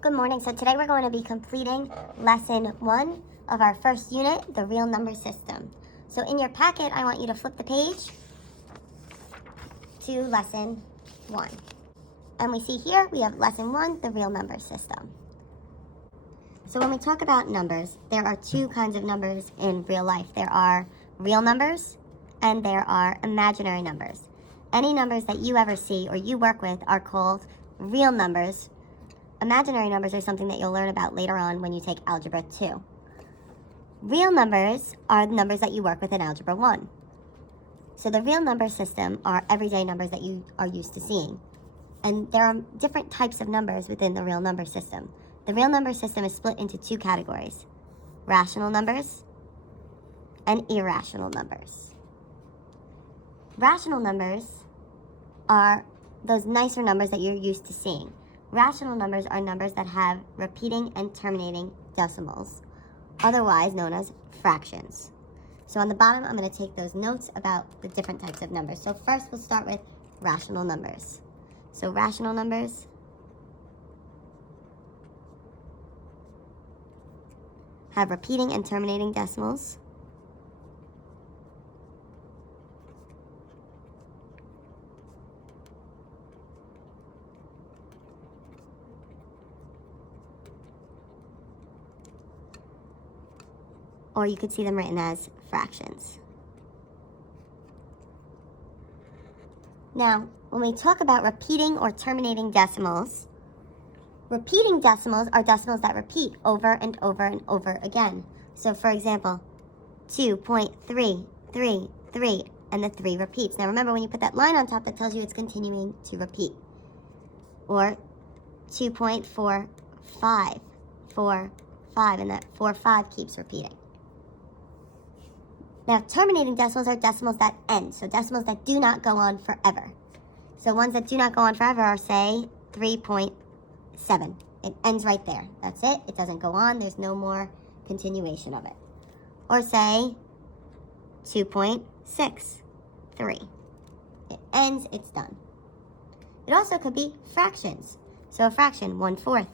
Good morning. So today we're going to be completing lesson 1 of our first unit, the real number system. So in your packet, I want you to flip the page to lesson 1. And we see here we have lesson 1, the real number system. So when we talk about numbers, there are two kinds of numbers in real life. There are real numbers and there are imaginary numbers. Any numbers that you ever see or you work with are called real numbers. Imaginary numbers are something that you'll learn about later on when you take Algebra 2. Real numbers are the numbers that you work with in Algebra 1. So the real number system are everyday numbers that you are used to seeing. And there are different types of numbers within the real number system. The real number system is split into two categories: rational numbers and irrational numbers. Rational numbers are those nicer numbers that you're used to seeing. Rational numbers are numbers that have repeating and terminating decimals, otherwise known as fractions. So on the bottom, I'm going to take those notes about the different types of numbers. So first, we'll start with rational numbers. So rational numbers have repeating and terminating decimals. Or you could see them written as fractions. Now, when we talk about repeating or terminating decimals, repeating decimals are decimals that repeat over and over and over again. So for example, 2.333, and the 3 repeats. Now remember, when you put that line on top, that tells you it's continuing to repeat. Or 2.4545, and that 4-5 keeps repeating. Now, terminating decimals are decimals that end, so decimals that do not go on forever. So ones that do not go on forever are, say, 3.7. It ends right there. That's it. It doesn't go on. There's no more continuation of it. Or say 2.63. It ends, it's done. It also could be fractions. So a fraction, 1/4,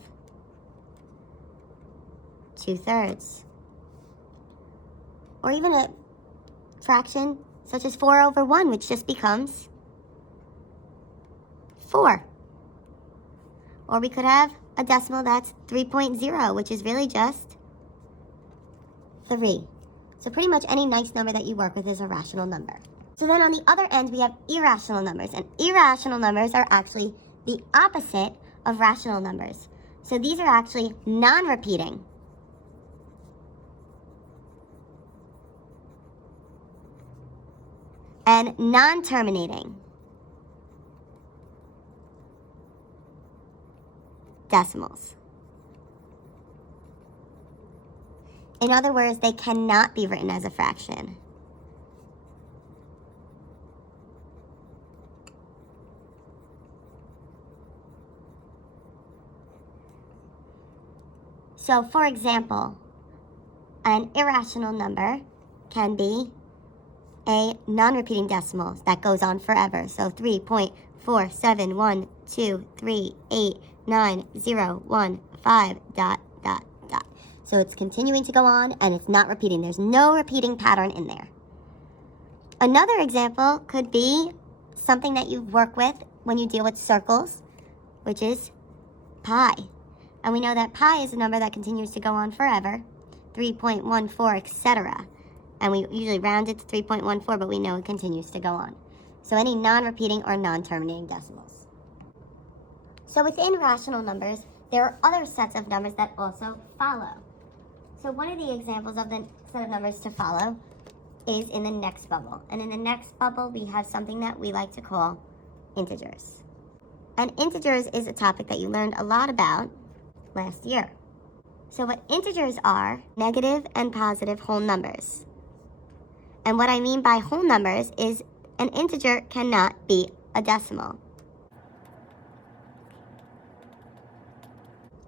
2/3. Or even a fraction such as 4/1, which just becomes 4. Or we could have a decimal that's 3.0, which is really just 3. So pretty much any nice number that you work with is a rational number. So then on the other end, we have irrational numbers. And irrational numbers are actually the opposite of rational numbers. So these are actually non-repeating. And non-terminating decimals. In other words, they cannot be written as a fraction. So for example, an irrational number can be a non-repeating decimal that goes on forever. So 3.4712389015 ... So it's continuing to go on and it's not repeating. There's no repeating pattern in there. Another example could be something that you work with when you deal with circles, which is pi. And we know that pi is a number that continues to go on forever, 3.14, etc. And we usually round it to 3.14, but we know it continues to go on. So any non-repeating or non-terminating decimals. So within rational numbers, there are other sets of numbers that also follow. So one of the examples of the set of numbers to follow is in the next bubble. And in the next bubble, we have something that we like to call integers. And integers is a topic that you learned a lot about last year. So what integers are, negative and positive whole numbers. And what I mean by whole numbers is an integer cannot be a decimal.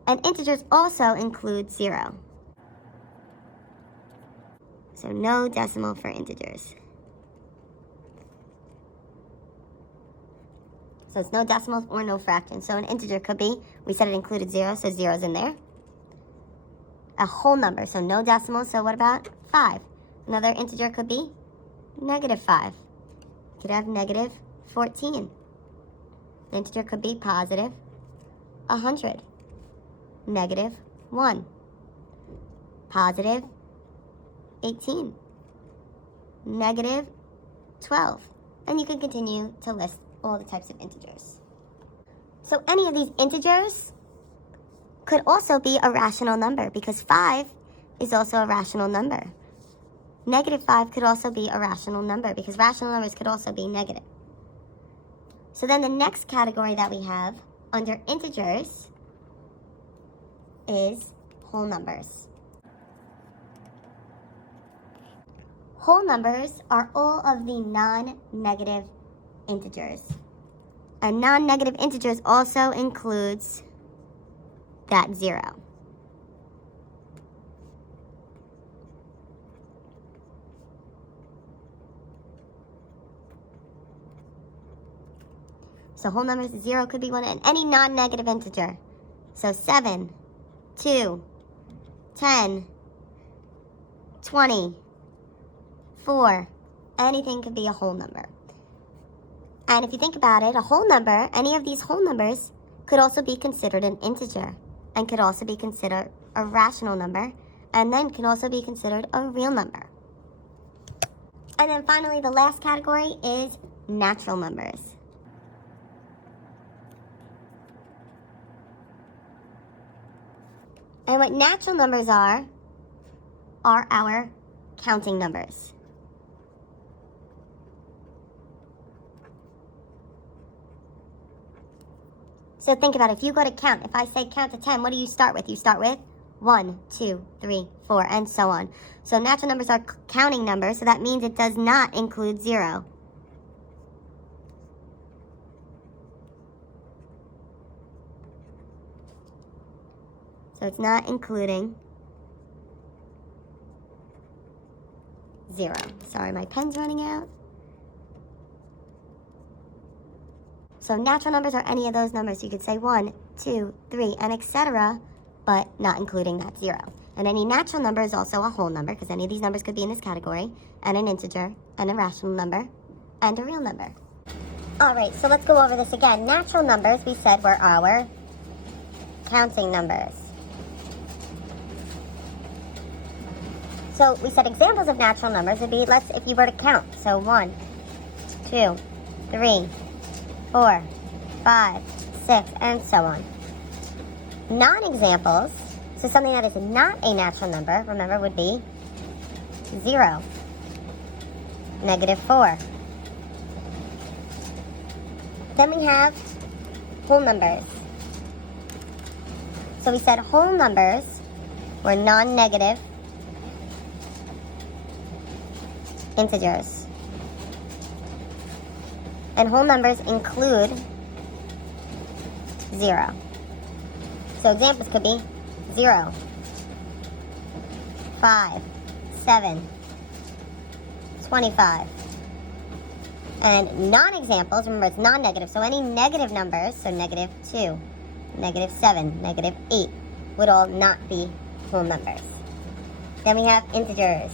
And integers also include 0. So no decimal for integers. So it's no decimals or no fractions. So an integer could be, we said it included 0, so 0's in there. A whole number, so no decimals, so what about 5? Another integer could be negative 5. You could have negative 14. The integer could be positive 100. Negative 1. Positive 18. Negative 12. And you can continue to list all the types of integers. So any of these integers could also be a rational number because 5 is also a rational number. Negative 5 could also be a rational number because rational numbers could also be negative. So then the next category that we have under integers is whole numbers. Whole numbers are all of the non-negative integers. And non-negative integers also includes that 0. So whole numbers, 0 could be one, and any non-negative integer. So 7, 2, 10, 20, 4, anything could be a whole number. And if you think about it, a whole number, any of these whole numbers could also be considered an integer and could also be considered a rational number and then can also be considered a real number. And then finally, the last category is natural numbers. And what natural numbers are our counting numbers. So think about it. If you go to count, if I say count to 10, what do you start with? You start with 1, 2, 3, 4, and so on. So natural numbers are counting numbers, so that means it does not include 0. So it's not including 0. Sorry, my pen's running out. So natural numbers are any of those numbers. You could say 1, 2, 3, and etc., but not including that 0. And any natural number is also a whole number, because any of these numbers could be in this category, and an integer, and a rational number, and a real number. All right, so let's go over this again. Natural numbers, we said, were our counting numbers. So we said examples of natural numbers would be, if you were to count. So 1, 2, 3, 4, 5, 6, and so on. Non-examples, so something that is not a natural number, remember, would be 0, negative 4. Then we have whole numbers. So we said whole numbers were non-negative integers. And whole numbers include 0. So examples could be 0, 5, 7, 25. And non-examples, remember it's non-negative, so any negative numbers, so negative 2, negative 7, negative 8, would all not be whole numbers. Then we have integers.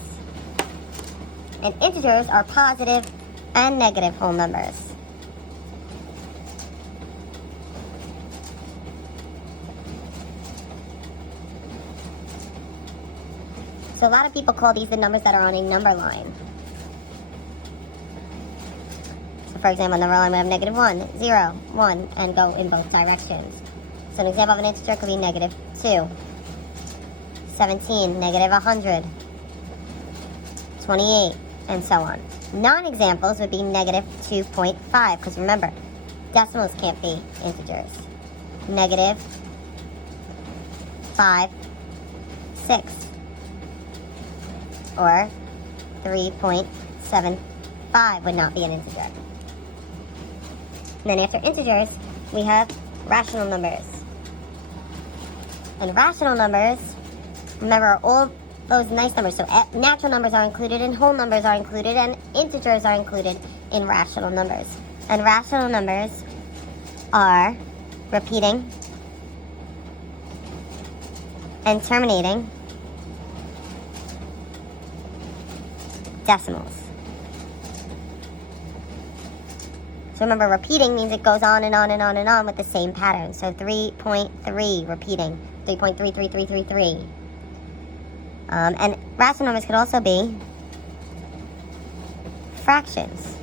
And integers are positive and negative whole numbers. So a lot of people call these the numbers that are on a number line. So for example, a number line would have negative 1, 0, 1, and go in both directions. So an example of an integer could be negative 2, 17, negative 100, 28, and so on. Non-examples would be negative 2.5, because remember, decimals can't be integers. Negative 5, 6. Or 3.75 would not be an integer. And then after integers, we have rational numbers. And rational numbers, remember, are all those nice numbers. So natural numbers are included, and whole numbers are included, and integers are included in rational numbers. And rational numbers are repeating and terminating decimals. So remember, repeating means it goes on and on and on and on with the same pattern. So 3.3 repeating, 3.33333. And rational numbers could also be fractions.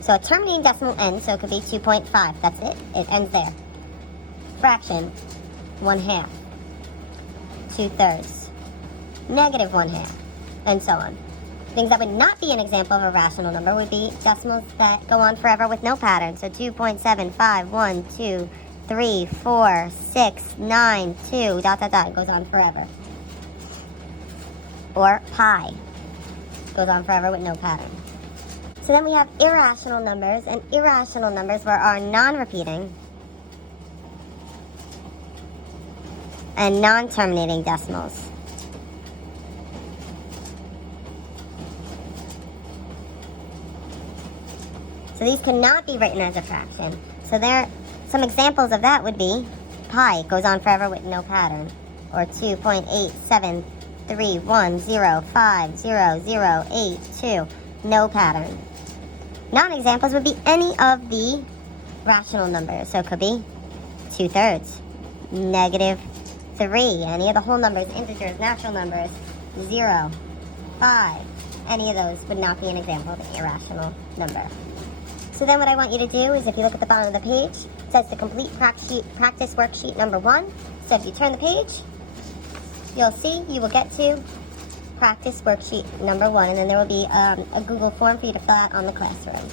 So a terminating decimal ends, so it could be 2.5. That's it. It ends there. Fraction, 1/2, 2/3, -1/2, and so on. Things that would not be an example of a rational number would be decimals that go on forever with no pattern. So 2.75, 1, 2, 3, 4, 6, 9, 2, ... It goes on forever. Or pi goes on forever with no pattern. So then we have irrational numbers, and irrational numbers are non-repeating and non-terminating decimals. So these cannot be written as a fraction. So some examples of that would be pi, it goes on forever with no pattern, or 2.8731050082, no pattern. Non-examples would be any of the rational numbers. So it could be 2/3, -3, any of the whole numbers, integers, natural numbers, 0, 5. Any of those would not be an example of an irrational number. So then what I want you to do is, if you look at the bottom of the page, it says to complete practice worksheet number 1. So if you turn the page, you'll see you will get to practice worksheet number 1, and then there will be a Google form for you to fill out on the classroom.